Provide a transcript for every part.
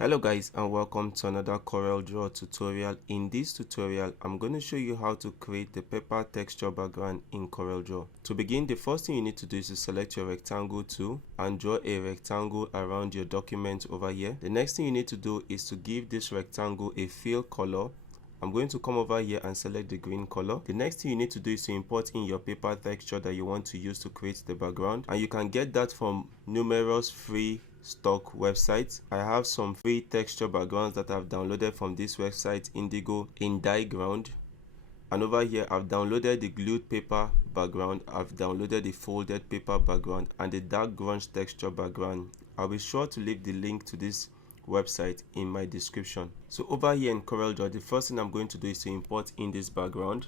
Hello guys, and welcome to another CorelDRAW tutorial. In this tutorial, I'm going to show you how to create the paper texture background in CorelDRAW. To begin, the first thing you need to do is to select your rectangle tool and draw a rectangle around your document over here. The next thing you need to do is to give this rectangle a fill color. I'm going to come over here and select the green color. The next thing you need to do is to import in your paper texture that you want to use to create the background, and you can get that from numerous free stock websites. I have some free texture backgrounds that I've downloaded from this website, Indigo, in Ground. And over here I've downloaded the glued paper background, I've downloaded the folded paper background, and the dark grunge texture background. I'll be sure to leave the link to this website in my description. So over here in CorelDRAW, the first thing I'm going to do is to import in this background.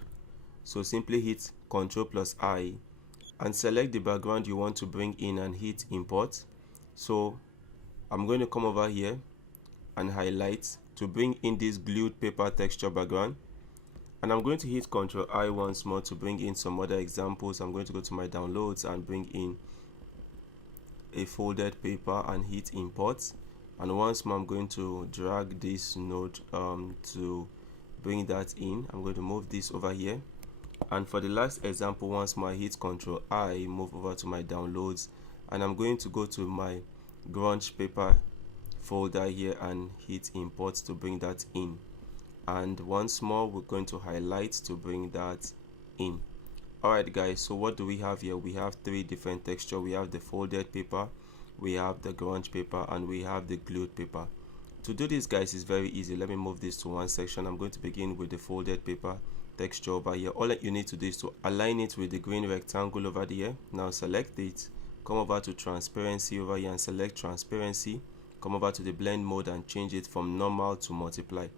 So simply hit Ctrl+I and select the background you want to bring in and hit import. So I'm going to come over here and highlight to bring in this glued paper texture background, and I'm going to hit Ctrl+I once more to bring in some other examples. I'm going to go to my downloads and bring in a folded paper and hit import, and once more I'm going to drag this node to bring that in. I'm going to move this over here, and for the last example, once more I hit Ctrl+I, move over to my downloads, and I'm going to go to my grunge paper folder here and hit import to bring that in. And once more we're going to highlight to bring that in. Alright guys, so what do we have here? We have three different texture. We have the folded paper, we have the grunge paper, and we have the glued paper. To do this guys is very easy. Let me move this to one section. I'm going to begin with the folded paper texture over here. All that you need to do is to align it with the green rectangle over there. Now select it, come over to transparency over here and select transparency, come over to the blend mode and change it from normal to multiply.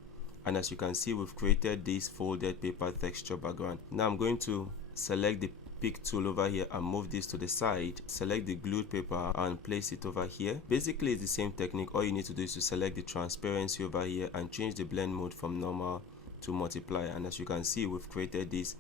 And as you can see, we've created this folded paper texture background. Now I'm going to select the pick tool over here and move this to the side, select the glued paper and place it over here. Basically it's the same technique. All you need to do is to select the transparency over here and change the blend mode from normal to multiply, and as you can see, we've created this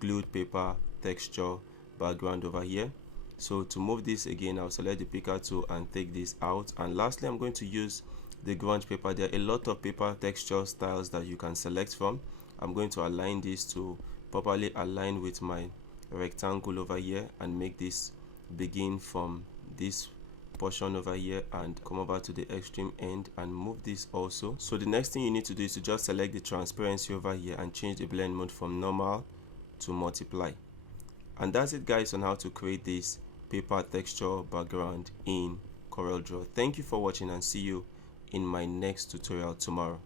glued paper texture background over here. So to move this again, I'll select the picker tool and take this out. And lastly, I'm going to use the grunge paper. There are a lot of paper texture styles that you can select from. I'm going to align this to properly align with my rectangle over here and make this begin from this portion over here and come over to the extreme end and move this also. So the next thing you need to do is to just select the transparency over here and change the blend mode from normal to multiply. And that's it guys on how to create this paper texture background in CorelDRAW. Thank you for watching and see you in my next tutorial tomorrow.